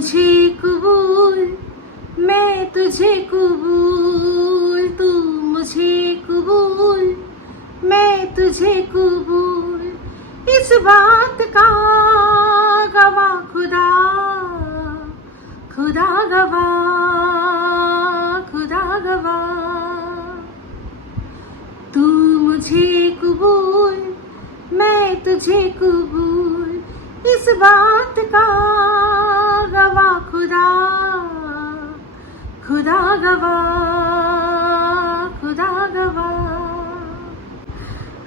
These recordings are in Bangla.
मुझे कबूल मैं तुझे कबूल, तू मुझे कबूल मैं तुझे कबूल, इस बात का गवाह खुदा खुदा गवाह खुदा गवाह। तू मुझे कबूल मैं तुझे कबूल, इस बात का गवाह खुदा खुदा गवाह खुदा गवाह।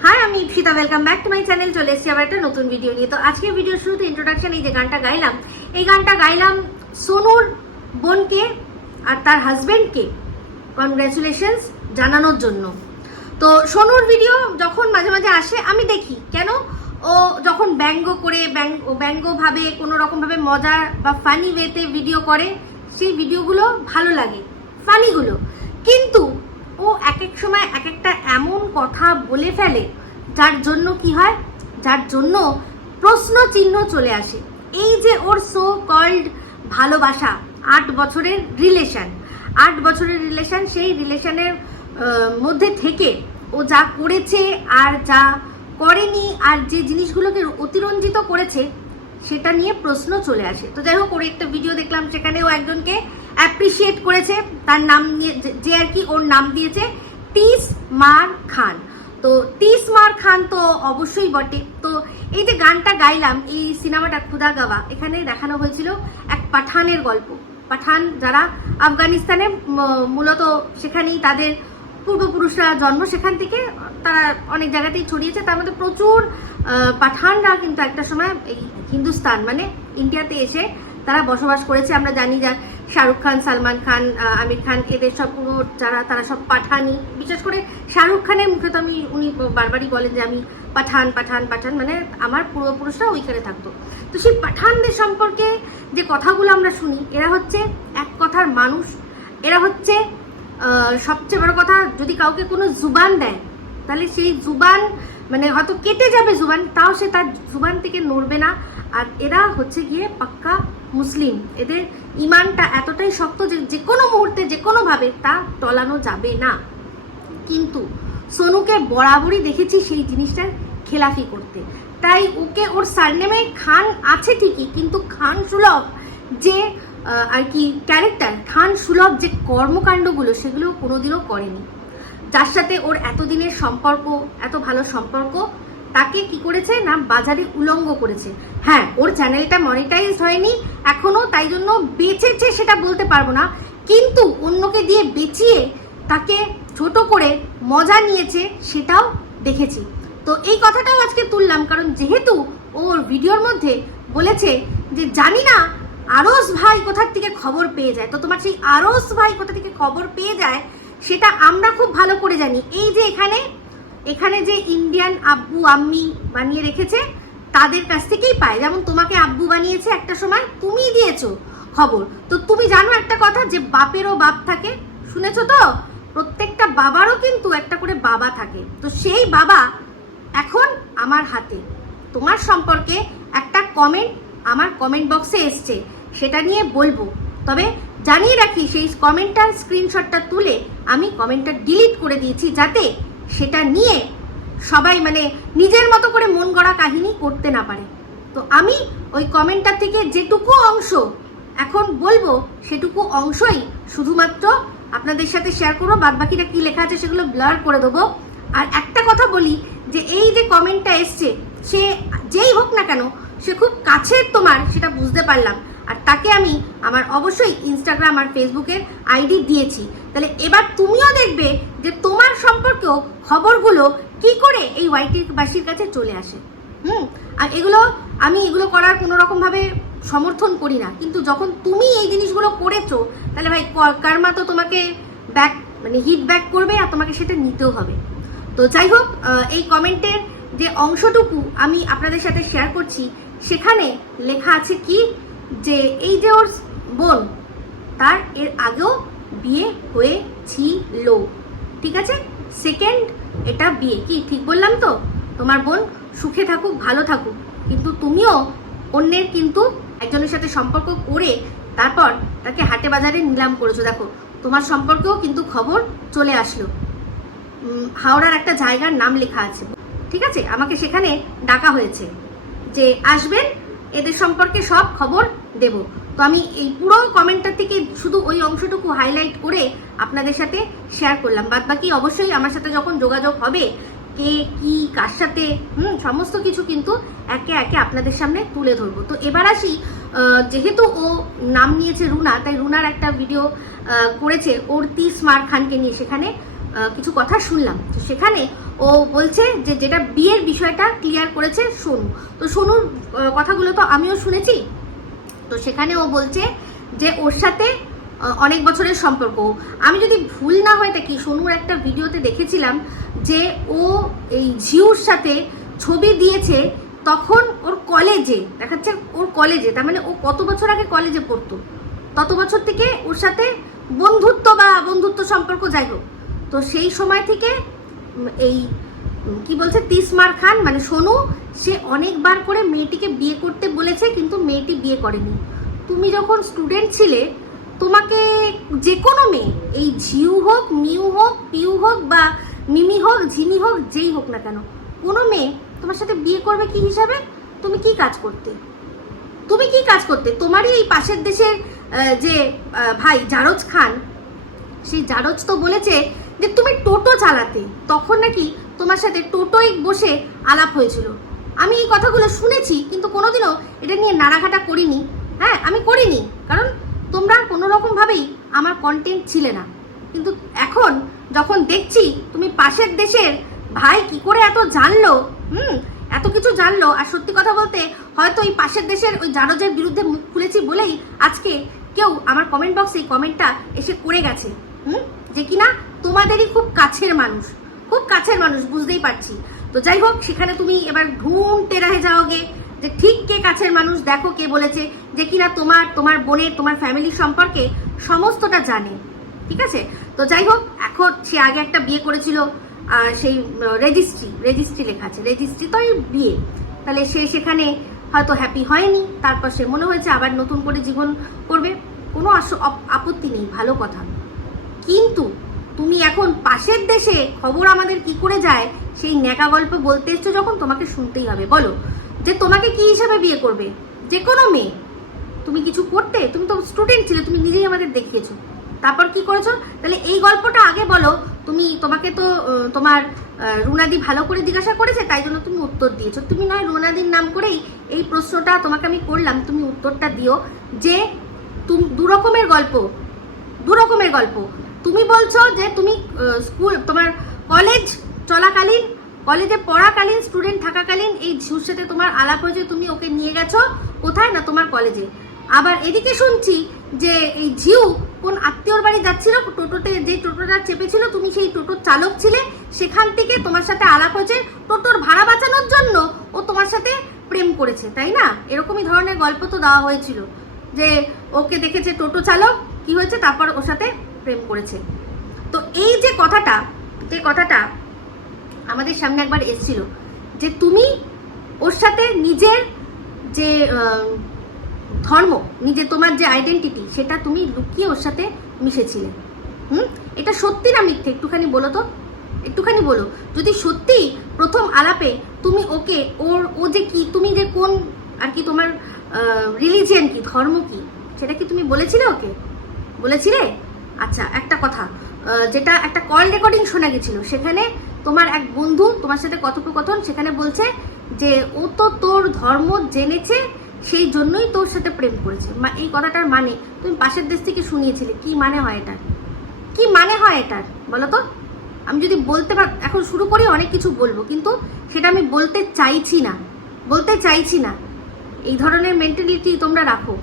হাই, আমি Ipsita, welcome back to my channel. চলে এসেছি আবার একটা নতুন ভিডিও নিয়ে। তো আজকে ভিডিওর শুরুতে ইন্ট্রোডাকশন, এই যে গানটা গাইলাম, এই গানটা গাইলাম সোনুর বোনকে আর তার হাজবেন্ডকে কনগ্রাচুলেশনস জানানোর জন্য। তো সোনুর ভিডিও যখন মাঝে মাঝে আসে আমি দেখি, কেন ও যখন ব্যঙ্গ করে ব্যঙ্গভাবে কোনো রকমভাবে মজা বা ফানি ওয়েতে ভিডিও করে, সেই ভিডিওগুলো ভালো লাগে, ফানিগুলো। কিন্তু ও এক এক সময় এক একটা এমন কথা বলে ফেলে যার জন্য কি হয়, যার জন্য প্রশ্ন চিহ্ন চলে আসে। এই যে ওর সো কল্ড ভালোবাসা, 8 বছরের রিলেশন, সেই রিলেশনের মধ্যে থেকে ও যা করেছে আর যা করেনি, আর যে জিনিসগুলোকে অতিরঞ্জিত করেছে, সেটা নিয়ে প্রশ্ন চলে আসে। তো যাই হোক, ওর একটা ভিডিও দেখলাম, সেখানে ও একজনকে অ্যাপ্রিসিয়েট করেছে, তার নাম নিয়ে, যে আর কি ওর নাম দিয়েছে তিসমার খান। তো তিসমার খান তো অবশ্যই বটে। তো এই যে গানটা গাইলাম, এই সিনেমাটা খুদা গাওয়া, এখানে দেখানো হয়েছিল এক পাঠানের গল্প। পাঠান যারা আফগানিস্তানে, মূলত সেখানেই তাদের পূর্বপুরুষরা জন্ম, সেখান থেকে তারা অনেক জায়গাতেই ছড়িয়েছে। তার মধ্যে প্রচুর পাঠানরা কিন্তু একটা সময় এই হিন্দুস্তান মানে ইন্ডিয়াতে এসে তারা বসবাস করেছে। আমরা জানি যা শাহরুখ খান, সালমান খান, আমির খান, এদের সব পুরো যারা, তারা সব পাঠানি। বিশেষ করে শাহরুখ খানের মুখে তো উনি বারবারই বলেন যে আমি পাঠান পাঠান পাঠান, মানে আমার পূর্বপুরুষরা ওইখানে থাকতো। তো সেই পাঠানদের সম্পর্কে যে কথাগুলো আমরা শুনি, এরা হচ্ছে এক কথার মানুষ। এরা হচ্ছে সবচেয়ে বড় কথা, যদি কাউকে কোনো জুবান দেয়, তাহলে সেই জুবান মানে হয়তো কেটে যাবে জুবান, তাও সে তার জুবান থেকে নড়বে না। আর এরা হচ্ছে গিয়ে পাক্কা মুসলিম। এদের ইমানটা এতটাই শক্ত যে যে কোনো মুহূর্তে যে কোনোভাবে তা টলানো যাবে না। কিন্তু সোনুকে বরাবরই দেখেছি সেই জিনিসটার খেলাফি করতে। তাই ওকে, ওর সারনেমে খান আছে ঠিকই, কিন্তু খান সুলভ যে আর কি ক্যারেক্টার, খান সুলভ যে কর্মকাণ্ডগুলো, সেগুলো কোনোদিনও করেনি। যার সাথে ওর এতদিনের সম্পর্ক, এত ভালো সম্পর্ক, তাকে কি করেছে না বাজারে উলঙ্গ করেছে। হ্যাঁ, ওর চ্যানেলটা মনিটাইজ হয়নি এখনো, তাই জন্য বেচেছে সেটা বলতে পারবো না, কিন্তু অন্যকে দিয়ে বেচিয়ে তাকে ছোট করে মজা নিয়েছে, সেটাও দেখেছি। তো এই কথাটাও আজকে তুললাম, কারণ যেহেতু ওর ভিডিওর মধ্যে বলেছে যে জানি না আরস ভাই কোথার থেকে খবর পেয়ে যায়। তো তোমার সেই আরস ভাই কোথা থেকে খবর পেয়ে যায় সেটা আমরা খুব ভালো করে জানি। এই যে এখানে যে ইন্ডিয়ান আব্বু আম্মি বানিয়ে রেখেছে, তাদের কাছ থেকেই পায়। যেমন তোমাকে আব্বু বানিয়েছে একটা সময়, তুমিই দিয়েছো খবর। তো তুমি জানো একটা কথা, যে বাপেরও বাপ থাকে, শুনেছো তো? প্রত্যেকটা বাবারও কিন্তু একটা করে বাবা থাকে। তো সেই বাবা এখন আমার হাতে। তোমার সম্পর্কে একটা কমেন্ট আমার কমেন্ট বক্সে এসছে, সেটা নিয়ে বলবো। তবে জানিয়ে রাখি, সেই কমেন্টটার স্ক্রিনশটটা তুলে আমি কমেন্টটা ডিলিট করে দিয়েছি, যাতে সেটা নিয়ে সবাই মানে নিজের মতো করে মন গড়া কাহিনী করতে না পারে। তো আমি ওই কমেন্টটা থেকে যেটুকু অংশ এখন বলবো, সেটুকু অংশই শুধুমাত্র আপনাদের সাথে শেয়ার করবো। বাদ বাকিটা কি লেখা আছে সেগুলো ব্লার করে দেবো। আর একটা কথা বলি, যে এই যে কমেন্টটা এসছে, সে যেই হোক না কেন, সে খুব কাছের তোমার, সেটা বুঝতে পারলাম। আর তাকে আমি আমার অবশ্যই ইনস্টাগ্রাম আর ফেসবুকের আইডি দিয়েছি। তাহলে এবার তুমিও দেখবে যে তোমার সম্পর্কেও খবরগুলো কি করে এই ওয়াইটিবাসীর কাছে চলে আসে। আর আমি এগুলো করার কোনো রকমভাবে সমর্থন করি না, কিন্তু যখন তুমি এই জিনিসগুলো করেছো, তাহলে ভাই কার্মা তো তোমাকে হিট ব্যাক করবে, আর তোমাকে সেটা নিতেও হবে। তো যাই হোক, এই কমেন্টের যে অংশটুকু আমি আপনাদের সাথে শেয়ার করছি, সেখানে লেখা আছে কি, যে এই যে ওর বোন, তার এর আগেও বিয়ে হয়েছিল, ঠিক আছে? সেকেন্ড এটা বিয়ে। কি ঠিক বললাম তো? তোমার বোন সুখে থাকুক, ভালো থাকুক, কিন্তু তুমিও অন্যের কিন্তু একজনের সাথে সম্পর্ক করে তারপর তাকে হাটে বাজারে নিলাম করেছো। দেখো তোমার সম্পর্কেও কিন্তু খবর চলে আসলো, হাওড়ার একটা জায়গার নাম লেখা আছে, ঠিক আছে, আমাকে সেখানে ডাকা হয়েছে যে আসবেন, এদের সম্পর্কে সব খবর দেব। তো আমি এই পুরো কমেন্টটা থেকে শুধু ওই অংশটুকু হাইলাইট করে আপনাদের সাথে শেয়ার করলাম। বাদ বাকি অবশ্যই আমার সাথে যখন যোগাযোগ হবে, কে কি কার সাথে সমস্ত কিছু কিন্তু একে একে আপনাদের সামনে তুলে ধরবো। তো এবার আসি, যেহেতু ও নাম নিয়েছে রুনা, তাই রুনার একটা ভিডিও করেছে ওর 30 মার খানকে নিয়ে, সেখানে কিছু কথা শুনলাম। তো সেখানে ও বলছে যে যেটা বিয়ের বিষয়টা ক্লিয়ার করেছে সোনু। তো সোনুর কথাগুলো তো আমিও শুনেছি। তো সেখানে ও বলছে যে ওর সাথে অনেক বছরের সম্পর্ক। আমি যদি ভুল না হয়ে থাকি, সোনুর একটা ভিডিওতে দেখেছিলাম যে ও এই ঝিউর সাথে ছবি দিয়েছে তখন ওর কলেজে, দেখাচ্ছে ওর কলেজে, তার মানে ও কত বছর আগে কলেজে পড়তো, তত বছর থেকে ওর সাথে বন্ধুত্ব সম্পর্ক, যাই হোক। তো সেই সময় থেকে এই কি বলছে 30 মার খান মানে সোনু, সে অনেকবার করে মেয়েটিকে বিয়ে করতে বলেছে, কিন্তু মেয়েটি বিয়ে করেনি। তুমি যখন স্টুডেন্ট ছিলে, তোমাকে যে কোনো মেয়ে, এই ঝিউ হোক, মিউ হোক, পিউ হোক, বা মিমি হোক, ঝিমি হোক, যেই হোক না কেন, কোনো মেয়ে তোমার সাথে বিয়ে করবে কি হিসাবে? তুমি কি কাজ করতে? তোমারই এই পাশের দেশের যে ভাই জারজ খান, সেই জারজ তো বলেছে যে তুমি টোটো চালাতে, তখন নাকি তোমার সাথে টোটোয় বসে আলাপ হয়েছিল। আমি এই কথাগুলো শুনেছি, কিন্তু কোনোদিনও এটা নিয়ে নাড়াঘাটা করিনি। হ্যাঁ, আমি করিনি, কারণ তোমরা কোনো রকমভাবেই আমার কন্টেন্ট ছিলে না। কিন্তু এখন যখন দেখছি তুমি পাশের দেশের ভাই কি করে এত জানলো, এত কিছু জানলো, আর সত্যি কথা বলতে হয়তো ওই পাশের দেশের ওই জারজের বিরুদ্ধে মুখ খুলেছি বলেই আজকে কেউ আমার কমেন্ট বক্সে এই কমেন্টটা এসে করে গেছে, যে কিনা তোমাদেরই খুব কাছের মানুষ, বুঝতেই পারছি। তো যাই হোক, সেখানে তুমি এবার ঘুম টেরাহে যাওগে যে ঠিক কে কাছের মানুষ, দেখো কে বলেছে যে কিনা তোমার বোনের, তোমার ফ্যামিলির সম্পর্কে সমস্তটা জানে, ঠিক আছে। তো যাই হোক, এখন সে আগে একটা বিয়ে করেছিল, সেই রেজিস্ট্রি লেখা আছে, রেজিস্ট্রি তো বিয়ে, তাহলে সে সেখানে হয়তো হ্যাপি হয়নি, তারপর সে মনে হয়েছে আবার নতুন করে জীবন করবে, কোনো আপত্তি নেই, ভালো কথা। কিন্তু তুমি এখন পাশের দেশে খবর আমাদের কি করে যায়, সেই ন্যাকা গল্প বলতে এসছো যখন, তোমাকে শুনতেই হবে। বলো যে তোমাকে কি হিসাবে বিয়ে করবে যে কোনো মেয়ে? তুমি কিছু করতে? তুমি তো স্টুডেন্ট ছিলে, তুমি নিজেই আমাদের দেখিয়েছো, তারপর কি করেছো? তাহলে এই গল্পটা আগে বলো। তোমাকে তো তোমার রুনাদি ভালো করে জিজ্ঞাসা করেছে, তাই জন্য তুমি উত্তর দিয়েছো। তুমি নয় রুনাদির নাম করেই এই প্রশ্নটা তোমাকে আমি করলাম, তুমি উত্তরটা দিও যে দু রকমের গল্প। তুমি বলছো যে তুমি স্কুল, তোমার কলেজ চলাকালীন, কলেজে পড়াকালীন, স্টুডেন্ট থাকাকালীন এই ঝিউর সাথে তোমার আলাপ হয়েছে, তুমি ওকে নিয়ে গেছো কোথায় না তোমার কলেজে। আবার এদিকে শুনছি যে এই ঝিউ কোন আত্মীয়র বাড়ি যাচ্ছিল, টোটোতে যে টোটোটা চেপেছিল, তুমি সেই টোটোর চালক ছিলে, সেখান থেকে তোমার সাথে আলাপ হয়েছে, টোটোর ভাড়া বাঁচানোর জন্য ও তোমার সাথে প্রেম করেছে, তাই না? এরকমই ধরনের গল্প তো দেওয়া হয়েছিল যে ওকে দেখেছে টোটো চালক, কি হয়েছে, তারপর ওর সাথে প্রেম করেছে। তো এই যে কথাটা আমাদের সামনে একবার এসেছিল যে তুমি ওর সাথে নিজের যে ধর্ম, তোমার যে আইডেন্টিটি, সেটা তুমি লুকিয়ে ওর সাথে মিশেছিলে। এটা সত্যি না মিথ্যে? একটুখানি বলো তো, একটুখানি বলো। যদি সত্যি প্রথম আলাপে তুমি ওকে ও যে কি, তুমি যে কোন আর কি তোমার রিলিজিয়ান কি, ধর্ম কি, সেটা কি তুমি বলেছিলে ওকে? বলেছিলে? আচ্ছা, একটা কথা, যেটা একটা কল রেকর্ডিং শোনা গেছিল, সেখানে তোমার এক বন্ধু তোমার সাথে কথোপকথন, সেখানে বলছে যে ও তো তোর ধর্ম জেনেছে, সেই জন্যই তোর সাথে প্রেম করেছে। এই কথাটার মানে তুমি পাশের দেশ থেকে শুনিয়েছিলে, কি মানে হয় এটার? কি মানে হয় এটার বলো তো? আমি যদি বলতে এখন শুরু করি অনেক কিছু বলবো, কিন্তু সেটা আমি বলতে চাইছি না। এই ধরনের মেন্টালিটি তোমরা রাখো,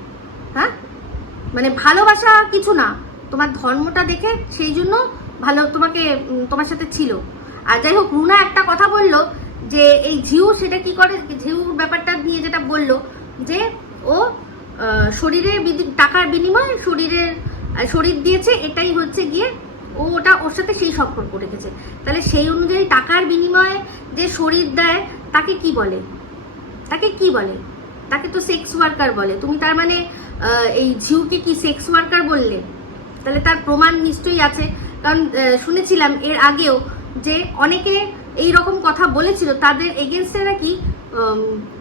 হ্যাঁ? মানে ভালোবাসা কিছু না, তোমার ধর্মটা দেখে সেই জন্য তোমার সাথে ছিল। আর যাই হোক, রুনা একটা কথা বললো যে এই ঝিউ সেটা কি করে, ঝিউর ব্যাপারটা নিয়ে যেটা বললো যে ও শরীরের টাকার বিনিময়ে শরীর দিয়েছে, এটাই হচ্ছে গিয়ে ওটা ওর সাথে সেই সম্পর্ক রেখেছে। তাহলে সেই অনুযায়ী টাকার বিনিময়ে যে শরীর দেয় তাকে কি বলে? তাকে তো সেক্স ওয়ার্কার বলে। তুমি তার মানে এই ঝিউকে কি সেক্স ওয়ার্কার বললে, তাহলে তার প্রমাণ নিশ্চয়ই আছে। কারণ শুনেছিলাম এর আগেও যে অনেকে এই রকম কথা বলেছিল, তাদের এগেনস্টে নাকি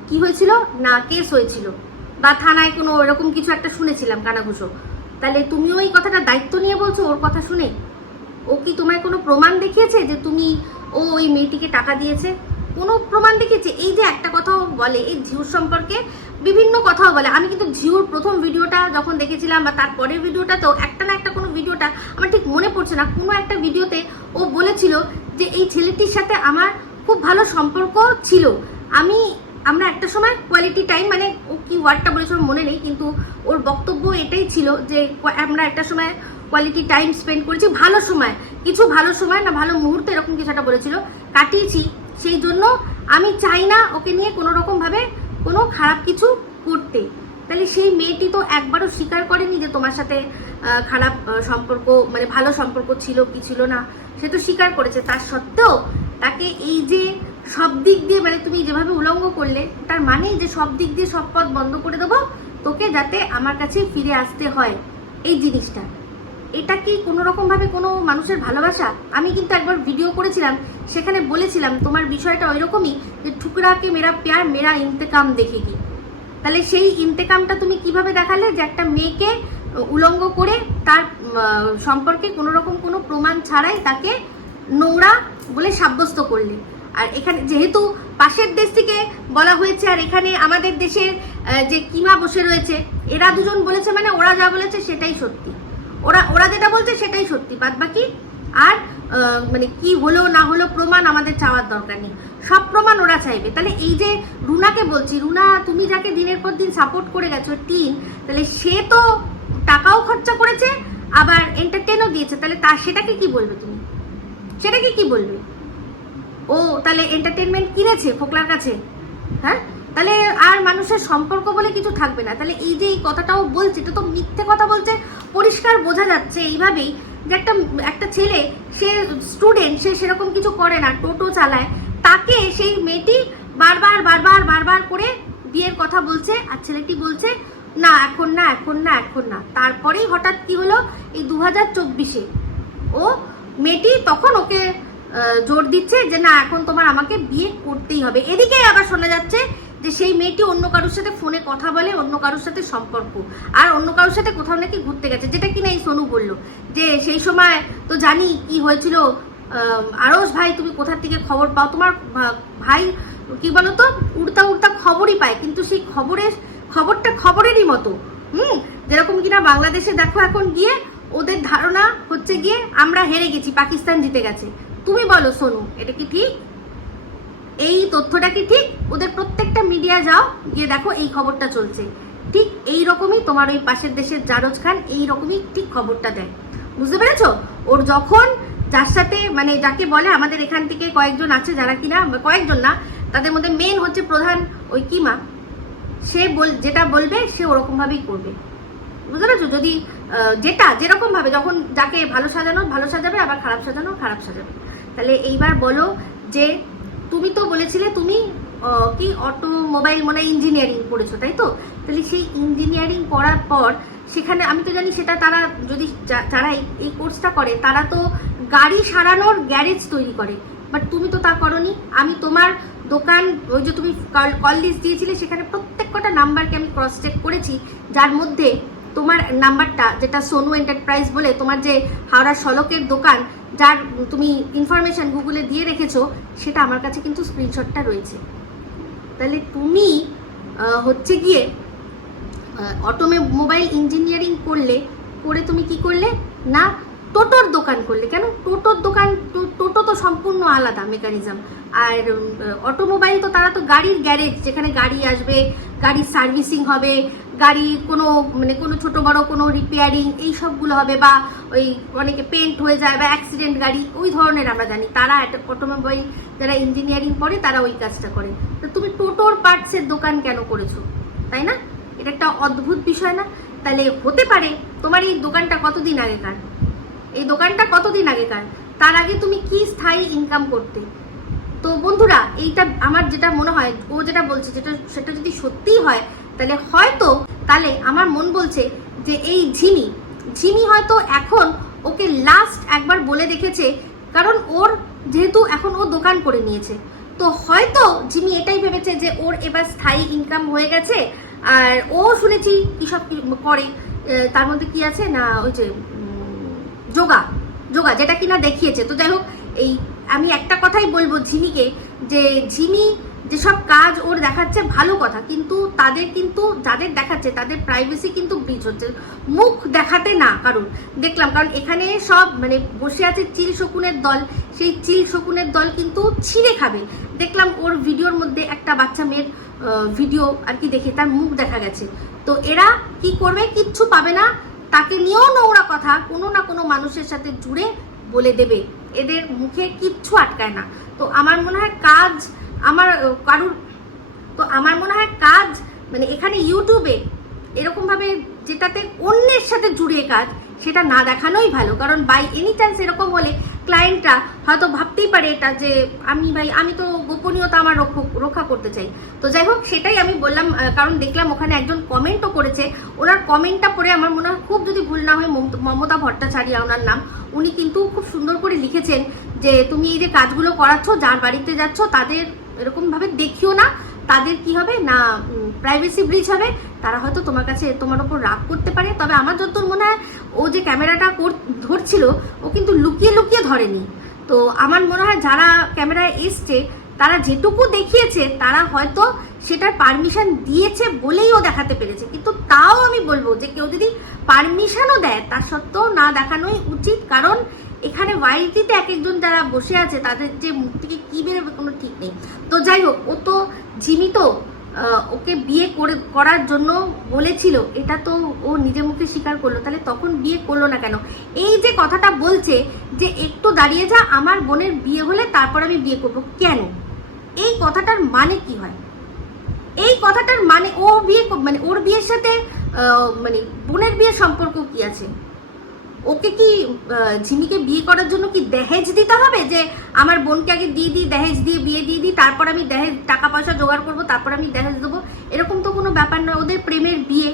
কি হয়েছিল না কেস হয়েছিল বা থানায় কোনো এরকম কিছু একটা শুনেছিলাম কানাঘুষো। তাহলে তুমিও এই কথাটা দায়িত্ব নিয়ে বলছো ওর কথা শুনে? ও কি তোমায় কোনো প্রমাণ দেখিয়েছে যে তুমি ও ওই মেয়েটিকে টাকা দিয়েছে? কোনো প্রমাণ দেখিয়েছে? এই যে একটা কথাও বলে এই ঝিউর সম্পর্কে, বিভিন্ন কথাও বলে। আমি কিন্তু ঝিউর প্রথম ভিডিওটা যখন দেখেছিলাম বা তারপরের ভিডিওটাতেও একটা না একটা কোনো ভিডিওটা আমার ঠিক মনে পড়ছে না, কোনো একটা ভিডিওতে ও বলেছিল যে এই ছেলেটির সাথে আমার খুব ভালো সম্পর্ক ছিল। আমরা একটা সময় কোয়ালিটি টাইম, মানে ও কি ওয়ার্ডটা বলেছিল মনে নেই, কিন্তু ওর বক্তব্য এটাই ছিল যে আমরা একটা সময় কোয়ালিটি টাইম স্পেন্ড করেছি, ভালো সময়, কিছু ভালো সময় না ভালো মুহূর্তে, এরকম কিছু একটা বলেছিল, কাটিয়েছি। সেই জন্য আমি চাই না ওকে নিয়ে কোনো রকমভাবে কোনো খারাপ কিছু করতে। তাহলে সেই মেয়েটি তো একবারও স্বীকার করেনি যে তোমার সাথে খারাপ সম্পর্ক, মানে ভালো সম্পর্ক ছিল কি ছিল না, সে তো স্বীকার করেছে। তার সত্ত্বেও তাকে এই যে সব দিক দিয়ে, মানে তুমি যেভাবে উলঙ্গ করলে, তার মানেই যে সব দিক দিয়ে সব পথ বন্ধ করে দেবো তোকে, যাতে আমার কাছে ফিরে আসতে হয়, এই জিনিসটা। এটা কি কোনো রকমভাবে কোনো মানুষের ভালোবাসা? আমি কিন্তু একবার ভিডিও করেছিলাম, সেখানে বলেছিলাম তোমার বিষয়টা ওই রকমই, যে ঠুকরাকে মেরা প্যার মেরা ইন্তেকাম দেখেগি। তাহলে সেই ইন্তেকামটা তুমি কিভাবে দেখালে, যে একটা মেয়েকে উলঙ্গ করে তার সম্পর্কে কোনো রকম কোনো প্রমাণ ছাড়াই তাকে নোংরা বলে সাব্যস্ত করলে। আর এখানে যেহেতু পাশের দেশ থেকে বলা হয়েছে, আর এখানে আমাদের দেশের যে কিমা বসে রয়েছে, এরা দুজন বলেছে, মানে ওরা যা বলেছে সেটাই সত্যি, ওরা যেটা বলছে সেটাই সত্যি, বাদ বাকি আর মানে কি হলো না হলো প্রমাণ আমাদের চাওয়ার দরকার নেই, সব প্রমাণ ওরা চাইবে। তাহলে এই যে রুনাকে বলছি, রুনা তুমি যাকে দিনের পর দিন সাপোর্ট করে গেছো টিন, তাহলে সে তো টাকাও খরচা করেছে আবার এন্টারটেনও দিয়েছে, তাহলে সেটাকে কি বলবে তুমি? সেটাকে কি বলবে? ও তাহলে এন্টারটেনমেন্ট কিনেছে ফোকলার কাছে, হ্যাঁ? তাহলে আর মানুষের সম্পর্ক বলে কিছু থাকবে না। তাহলে এই যে এই কথাটাও বলছে, এটা তো মিথ্যে কথা বলছে, পরিষ্কার বোঝা যাচ্ছে এইভাবেই যে একটা ছেলে, সে স্টুডেন্ট, সে সেরকম কিছু করে না, টোটো চালায়, তাকে সেই মেয়েটি বারবার করে বিয়ের কথা বলছে, আর ছেলেটি বলছে না এখন না এখন না এখন না। তারপরেই হঠাৎ কি হলো, এই 2024-এ ও মেয়েটি তখন ওকে জোর দিচ্ছে যে না এখন তোমার আমাকে বিয়ে করতেই হবে। এদিকে আবার শোনা যাচ্ছে যে সেই মেয়েটি অন্য কারোর সাথে ফোনে কথা বলে, অন্য কারোর সাথে সম্পর্ক, আর অন্য কারোর সাথে কোথাও নাকি ঘুরতে গেছে, যেটা কিনা এই সোনু বললো যে সেই সময় তো জানি কি হয়েছিল। আরস ভাই তুমি কোথা থেকে খবর পাও? তোমার ভাই কি বলতো উড়তা খবরই পায়, কিন্তু সেই খবরটা খবরেরই মতো, যেরকম কিনা বাংলাদেশে দেখো এখন গিয়ে ওদের ধারণা হচ্ছে গিয়ে আমরা হেরে গেছি, পাকিস্তান জিতে গেছে। তুমি বলো সোনু, এটা কি ঠিক? এই তথ্যটা কি ঠিক? ওদের প্রত্যেকটা মিডিয়া যাও, গিয়ে দেখো এই খবরটা চলছে। ঠিক এই রকমই তোমার ওই পাশের দেশের জারজ খান এই রকমই ঠিক খবরটা দেয়, বুঝতে পেরেছো? ওর যখন যার সাথে, মানে যাকে বলে আমাদের এখান থেকে কয়েকজন আছে যারা কিনা, কয়েকজন না, তাদের মধ্যে মেন হচ্ছে প্রধান ওই কিমা, সে যেটা বলবে সে ওরকম ভাবেই করবে, বুঝতে পেরেছো? যদি যেরকম ভাবে, যখন যাকে ভালো সাজানো ভালো সাজাবে, আবার খারাপ সাজানো খারাপ সাজাবে। তাহলে এইবার বলো যে তুমি তো বলেছিলে তুমি কি অটোমোবাইল মনে ইঞ্জিনিয়ারিং পড়েছো, তাই তো? তাহলে সেই ইঞ্জিনিয়ারিং পড়ার পর সেখানে আমি তো জানি সেটা তারা যদি যারা এই কোর্সটা করে তারা তো গাড়ি সারানোর গ্যারেজ তৈরি করে, বাট তুমি তো তা করনি। আমি তোমার দোকান, ওই যে তুমি কল লিস্ট দিয়েছিলে, সেখানে প্রত্যেক কটা নাম্বারকে আমি ক্রস চেক করেছি, যার মধ্যে তোমার নাম্বারটা, যেটা সোনু এন্টারপ্রাইজ বলে তোমার যে হাওড়া সড়কের দোকান, যার তুমি ইনফরমেশন গুগলে দিয়ে রেখেছো, সেটা আমার কাছে কিন্তু স্ক্রিনশটটা রয়েছে। তাহলে তুমি হচ্ছে গিয়ে অটোমোবাইল ইঞ্জিনিয়ারিং করে তুমি কি করলে না টোটোর দোকান করলে। কেন? টোটোর দোকান, টোটো তো সম্পূর্ণ আলাদা মেকানিজম, আর অটোমোবাইল তো তারা তো গাড়ির গ্যারেজ, যেখানে গাড়ি আসবে, গাড়ির সার্ভিসিং হবে, গাড়ি কোনো ছোট বড় কোনো রিপেয়ারিং এই সবগুলো হবে, বা ওই অনেকে পেন্ট হয়ে যায় বা অ্যাক্সিডেন্ট গাড়ি, ওই ধরনের আমরা জানি। তারা একটা অটোমোবাইল যারা ইঞ্জিনিয়ারিং পড়ে তারা ওই কাজটা করে। তো তুমি টোটোর পার্টসের দোকান কেন করেছো, তাই না? এটা একটা অদ্ভুত বিষয় না? তাহলে হতে পারে তোমার এই দোকানটা কতদিন আগেকার, এই দোকানটা কতদিন আগেকার, তার আগে তুমি কি স্থায়ী ইনকাম করতে। তো বন্ধুরা, এইটা আমার যেটা মনে হয়, ও যেটা বলছে সেটা যদি সত্যিই হয়, তাহলে হয়তো তাহলে আমার মন বলছে যে এই ঝিমি হয়তো এখন ওকে লাস্ট একবার বলে দেখেছে, কারণ ওর যেহেতু এখন ও দোকান করে নিয়েছে, তো হয়তো ঝিমি এটাই ভেবেছে যে ওর এবার স্থায়ী ইনকাম হয়ে গেছে। আর ও শুনেছি কি সব করে, তার মধ্যে কি আছে না ওই যে যোগা যেটা কিনা দেখিয়েছে। তো যাই হোক, এই আমি একটা কথাই বলবো ঝিমিকে, যে ঝিমি যেসব কাজ ওর দেখাচ্ছে ভালো কথা, কিন্তু যাদের দেখাচ্ছে তাদের প্রাইভেসি কিন্তু ব্রিচ হচ্ছে। মুখ দেখাতে না কারণ দেখলাম, কারণ এখানে সব মানে বসে আছে চিল শকুনের দল, সেই চিল শকুনের দল কিন্তু ছিঁড়ে খাবে। দেখলাম ওর ভিডিওর মধ্যে একটা বাচ্চা মেয়ের ভিডিও আর কি দেখে তার মুখ দেখা গেছে। তো এরা কি করবে, কিচ্ছু পাবে না, তাকে নিয়েও নোংরা কথা কোনো না কোনো মানুষের সাথে জুড়ে বলে দেবে, এদের মুখে কিচ্ছু আটকায় না। তো আমার মনে হয় কাজ মানে এখানে ইউটিউবে এরকমভাবে যেটাতে অন্যের সাথে জুড়ে কাজ, সেটা না দেখানোই ভালো। কারণ বাই এনি চান্স এরকম হলে ক্লায়েন্টরা হয়তো ভাবতেই পারে এটা যে আমি তো গোপনীয়তা আমার রক্ষা করতে চাই। তো যাই হোক, সেটাই আমি বললাম, কারণ দেখলাম ওখানে একজন কমেন্টও করেছে। ওনার কমেন্টটা পড়ে আমার মনে হয়, খুব যদি ভুল না হয় মমতা ভট্টাচার্য ওনার নাম, উনি কিন্তু খুব সুন্দর করে লিখেছেন যে তুমি এই যে কাজগুলো করাচ্ছ, যার বাড়িতে যাচ্ছ তাদের এরকমভাবে দেখিও না, তাদের কি হবে না প্রাইভেসি ব্রিচ হবে, তারা হয়তো তোমার ওপর রাগ করতে পারে। তবে আমার যতদূর মনে হয় ও যে ক্যামেরাটা ধরছিল ও কিন্তু লুকিয়ে ধরেনি। তো আমার মনে হয় যারা ক্যামেরায় এসছে তারা যেটুকু দেখিয়েছে তারা হয়তো সেটার পারমিশন দিয়েছে বলেই ও দেখাতে পেরেছে। কিন্তু তাও আমি বলবো যে কেউ যদি পারমিশনও দেয় তার সত্ত্বেও না দেখানোই উচিত, কারণ এখানে ওয়াইটিতে এক একজন যারা বসে আছে তাদের যে মুখ থেকে কি বেরোবে কোনো ঠিক নেই। তো যাই হোক, ও তো ঝিমি তো ওকে বিয়ে করার জন্য বলেছিল, এটা তো ও নিজে মুখে স্বীকার করলো, তাহলে তখন বিয়ে করলো না কেন? এই যে কথাটা বলছে যে একটু দাঁড়িয়ে যা, আমার বোনের বিয়ে হলে তারপর আমি বিয়ে করবো, কেন? এই কথাটার মানে কি হয়? এই কথাটার মানে ওর বিয়ের সাথে মানে বোনের বিয়ের সম্পর্ক কি আছে? ওকে কি ঝিমিকে বিয়ে করার জন্য কি দহেজ দিতে হবে, যে আমার বোনকে আগে দিয়ে দিই, দহেজ দিয়ে বিয়ে দিয়ে দিই, তারপর আমি দহেজ টাকা পয়সা জোগাড় করবো, তারপর আমি দহেজ দেবো? এরকম তো কোনো ব্যাপার নয়। ওদের প্রেমের বিয়ে,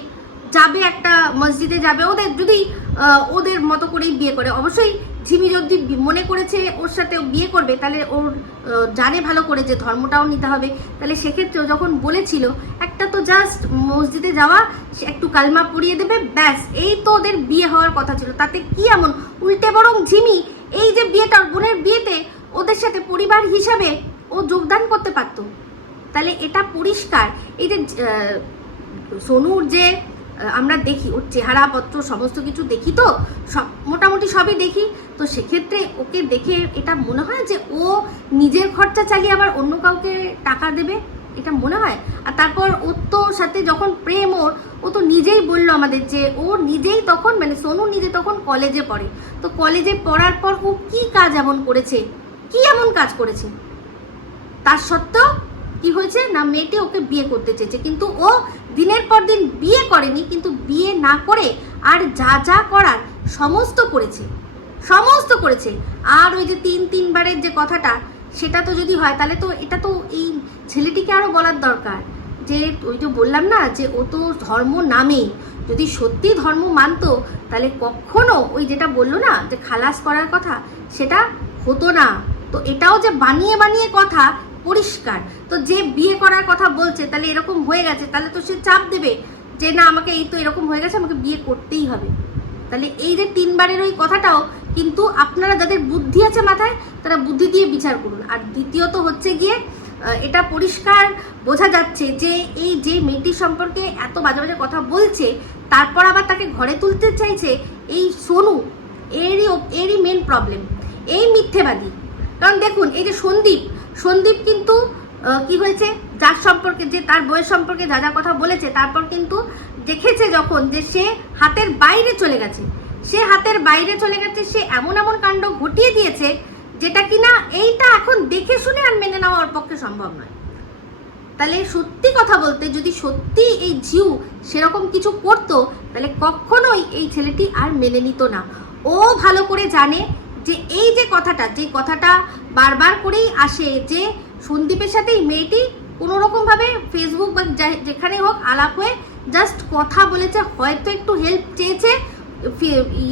যাবে একটা মসজিদে যাবে, ওদের যদি ওদের মতো করেই বিয়ে করে, অবশ্যই ঝিমি যদি মনে করেছে ওর সাথে বিয়ে করবে, তাহলে ওর জানে ভালো করে যে ধর্মটাও নিতে হবে। তাহলে সেক্ষেত্রেও যখন বলেছিল একটা তো জাস্ট মসজিদে যাওয়া, একটু কালমা পড়িয়ে দেবে, ব্যাস, এই তো ওদের বিয়ে হওয়ার কথা ছিল। তাতে কি এমন? উল্টে বরং ঝিমি এই যে বিয়েটা, বোনের বিয়েতে ওদের সাথে পরিবার হিসাবে ও যোগদান করতে পারতো। তাহলে এটা পরিষ্কার। এই যে সোনুর যে আমরা দেখি, ওর চেহারাপত্র সমস্ত কিছু দেখি, তো সব মোটামুটি সবই দেখি, তো সেক্ষেত্রে ওকে দেখে এটা মনে হয় যে ও নিজের খরচা চালিয়ে আবার অন্য কাউকে টাকা দেবে, এটা মনে হয়। আর তারপর ওর তো সাথে যখন প্রেম ও তো নিজেই বললো আমাদের যে ও নিজেই তখন মানে সোনু নিজে তখন কলেজে পড়ে। তো কলেজে পড়ার পর ও কি কাজ এমন করেছে, কি এমন কাজ করেছে, তার সত্ত্বেও কি হয়েছে না মেয়েটি ওকে বিয়ে করতে চেয়েছে, কিন্তু ও দিনের পর দিন বিয়ে করেনি, কিন্তু বিয়ে না করে আর যা করার সমস্ত করেছে। আর ওই যে তিনবারের যে কথাটা, সেটা তো যদি হয় তাহলে তো এটা তো এই ছেলেটিকে আরো বলার দরকার যে ওই যে বললাম না যে ও তো ধর্ম নামে, যদি সত্যি ধর্ম মানতো তাহলে কখনো ওই যেটা বললো না যে খালাস করার কথা, সেটা হতো না। তো এটাও যে বানিয়ে কথা পরিষ্কার। তো যে বিয়ে করার কথা বলছে তাহলে এরকম হয়ে গেছে, তাহলে তো সে চাপ দেবে যে না আমাকে এই তো এরকম হয়ে গেছে, আমাকে বিয়ে করতেই হবে। তাহলে এই যে 3 বারের ওই কথাটাও কিন্তু আপনারা যাদের বুদ্ধি আছে মাথায়, তারা বুদ্ধি দিয়ে বিচার করুন। আর দ্বিতীয়ত হচ্ছে গিয়ে এটা পরিষ্কার বোঝা যাচ্ছে যে এই যে মেয়েটির সম্পর্কে এত বাজে বাজে কথা বলছে, তারপর আবার তাকে ঘরে তুলতে চাইছে এই সোনু, এরই মেন প্রবলেম, এই মিথ্যেবাদী। কারণ দেখুন এই যে সন্দীপ কিন্তু কি হয়েছে, যার সম্পর্কে যে তার বইয়ের সম্পর্কে যা কথা বলেছে, তারপর কিন্তু দেখেছে যখন যে সে হাতের বাইরে চলে গেছে, সে এমন কাণ্ড ঘটিয়ে দিয়েছে যেটা কিনা এইটা এখন দেখে শুনে আর মেনে নেওয়া ওর পক্ষে সম্ভব নয়। তাহলে সত্যি কথা বলতে যদি সত্যি এই ঝিউ সেরকম কিছু করতো, তাহলে কখনোই এই ছেলেটি আর মেনে নিত না। ও ভালো করে জানে যে এই যে কথাটা বারবার করেই আসে যে সন্দীপের সাথে এই মেয়েটি কোনো রকমভাবে ফেসবুক বা যেখানে হোক আলাপ হয়ে জাস্ট কথা বলেছে, হয়তো একটু হেল্প চেয়েছে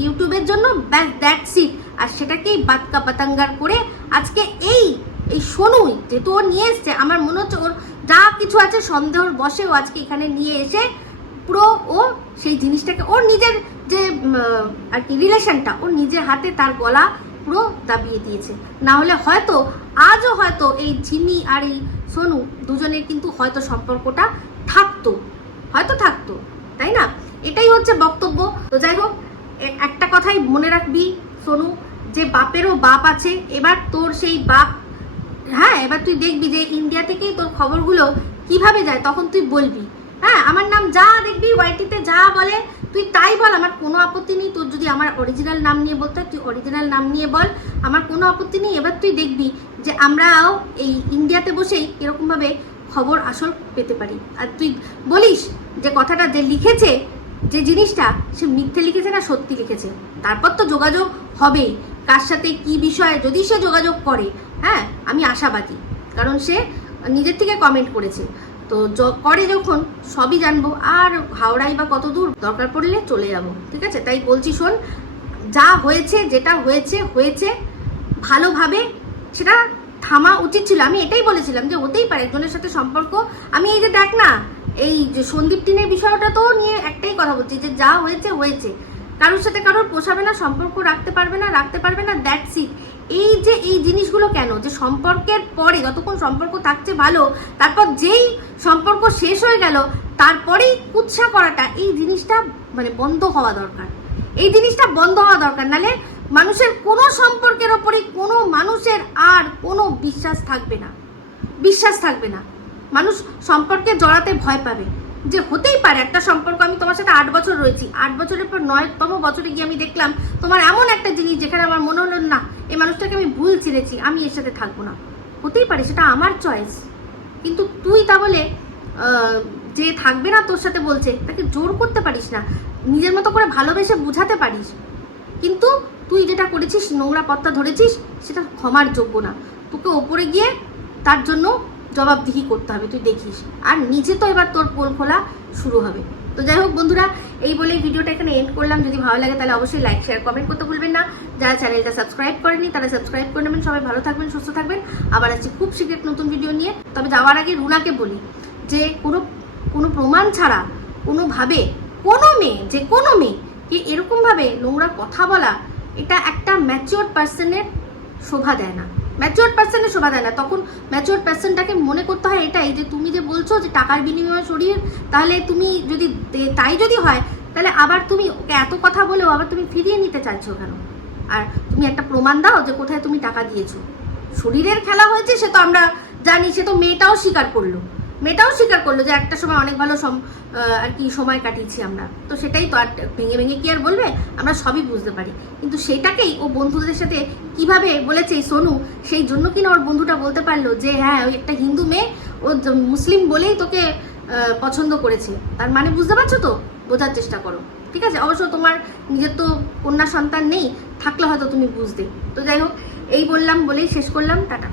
ইউটিউবের জন্য, ব্যাস দ্যাটস ইট। আর সেটাকেই বাতকা পাতাঙ্গার করে আজকে এই সোনুই যেহেতু ও নিয়ে এসছে, আমার মনে হচ্ছে ওর যা কিছু আছে সন্দেহর বসে ও আজকে এখানে নিয়ে এসে পুরো ও সেই জিনিসটাকে ওর নিজের যে আর কি রিলেশনটা ওর নিজের হাতে তার গলা পুরো দাবিয়ে দিয়েছে। না হলে হয়তো আজও হয়তো এই ঝিমি আর এই সোনু দুজনের কিন্তু হয়তো সম্পর্কটা থাকতো, তাই না? এটাই হচ্ছে বক্তব্য। তো যাই হোক, একটা কথাই মনে রাখবি সোনু, যে বাপেরও বাপ আছে। এবার তোর সেই বাপ, হ্যাঁ, এবার তুই দেখবি যে ইন্ডিয়া থেকেই তোর খবরগুলো কিভাবে যায়, তখন তুই বলবি, হ্যাঁ আমার নাম যা দেখবি ওয়াইটিতে যা বলে তুই তাই বল, আমার কোনো আপত্তি নেই। তোর যদি আমার অরিজিনাল নাম নিয়ে বলতে হয় তুই অরিজিনাল নাম নিয়ে বল, আমার কোনো আপত্তি নেই। এবার তুই দেখবি যে আমরাও এই ইন্ডিয়াতে বসেই এরকমভাবে খবর আসল পেতে পারি। আর তুই বলিস যে কথাটা যে লিখেছে, যে জিনিসটা সে মিথ্যে লিখেছে না সত্যি লিখেছে, তারপর তো যোগাযোগ হবেই। কার সাথে কি বিষয়ে যদি সে যোগাযোগ করে, হ্যাঁ আমি আশাবাদী, কারণ সে নিজের থেকে কমেন্ট করেছে। তো করে যখন সবই জানবো। আর হাওড়াই বা কত দূর, দরকার পড়লে চলে যাবো, ঠিক আছে? তাই বলছি শোন, যা হয়েছে, যেটা হয়েছে ভালোভাবে সেটা থামা উচিত ছিল। আমি এটাই বলেছিলাম যে হতেই পারে একজনের সাথে সম্পর্ক। আমি এই যে দেখ না, এই যে সন্দীপ টিনের বিষয়টা তো নিয়ে একটাই কথা বলছি যে যা হয়েছে, কারোর সাথে কারোর পোষাবে না, সম্পর্ক রাখতে পারবে না, দ্যাটস ইট। এই জিনিসগুলো কেন, যে সম্পর্কের পরে যতক্ষণ সম্পর্ক থাকছে ভালো, তারপর যেই সম্পর্ক শেষ হয়ে গেল তারপরেই কুৎসা করাটা, এই জিনিসটা মানে বন্ধ হওয়া দরকার। নাহলে মানুষের কোনো সম্পর্কের ওপরই কোনো মানুষের আর কোনো বিশ্বাস থাকবে না। মানুষ সম্পর্কে জড়াতে ভয় পাবে। যে হতেই পারে একটা সম্পর্ক, আমি তোমার সাথে 8 বছর রয়েছি, 8 বছরের পর 9তম বছরে গিয়ে আমি দেখলাম তোমার এমন একটা জিনিস যেখানে আমার মনে হলো না, এই মানুষটাকে আমি ভুল চিনেছি, আমি এর সাথে থাকবো না। হতেই পারে, সেটা আমার চয়েস। কিন্তু তুই তা বলে যে থাকবে না তোর সাথে বলছে, তাকে জোর করতে পারিস না, নিজের মতো করে ভালোবেসে বুঝাতে পারিস। কিন্তু তুই যেটা করেছিস, নোংরা পথটা ধরেছিস, সেটা ক্ষমার যোগ্য না। তোকে ওপরে গিয়ে তার জন্য জবাবদিহি করতে হবে, তুই দেখিস। আর নিজে তো এবার তোর পোল খোলা শুরু হবে। তো যাই হোক বন্ধুরা, এই বলেই ভিডিওটা এখানে এন্ড করলাম। যদি ভালো লাগে তাহলে অবশ্যই লাইক, শেয়ার, কমেন্ট করতে ভুলবেন না। যারা চ্যানেলটা সাবস্ক্রাইব করেনি তারা সাবস্ক্রাইব করে নেবেন। সবাই ভালো থাকবেন, সুস্থ থাকবেন। আবার আসছি খুব শীঘ্র নতুন ভিডিও নিয়ে। তবে যাওয়ার আগে রুনাকে বলি যে কোনো প্রমাণ ছাড়া কোনোভাবে কোনো মেয়ে কি এরকমভাবে নোংরা কথা বলা, এটা একটা ম্যাচিওর পার্সনের শোভা দেয় না। তখন ম্যাচিওর পার্সনটাকে মনে করতে হয় এটাই, যে তুমি যে বলছো যে টাকার বিনিময়ে শরীর, তাহলে তুমি যদি তাই যদি হয়, তাহলে আবার তুমি ওকে এত কথা বলেও আবার তুমি ফিরিয়ে নিতে চাইছো কেন? আর তুমি একটা প্রমাণ দাও যে কোথায় তুমি টাকা দিয়েছো। শরীরের খেলা হয়েছে সে তো আমরা জানি, সে তো মেয়েটাও স্বীকার করলো যে একটা সময় অনেক ভালো আর কি সময় কাটিয়েছি আমরা। তো সেটাই তো, আর ভেঙে কি আর বলবে, আমরা সবই বুঝতে পারি। কিন্তু সেটাকেই ও বন্ধুদের সাথে কিভাবে বলেছে সোনু, সেই জন্য কিনা ওর বন্ধুটা বলতে পারলো যে হ্যাঁ ওই একটা হিন্দু মেয়ে, ও মুসলিম বলেই তোকে পছন্দ করেছে। তার মানে বুঝতে পারছো তো? বোঝার চেষ্টা করো, ঠিক আছে? অবশ্য তোমার নিজের তো কন্যা সন্তান নেই, থাকলে হয়তো তুমি বুঝতে। তো যাই হোক, এই বললাম বলেই শেষ করলাম, টাটা।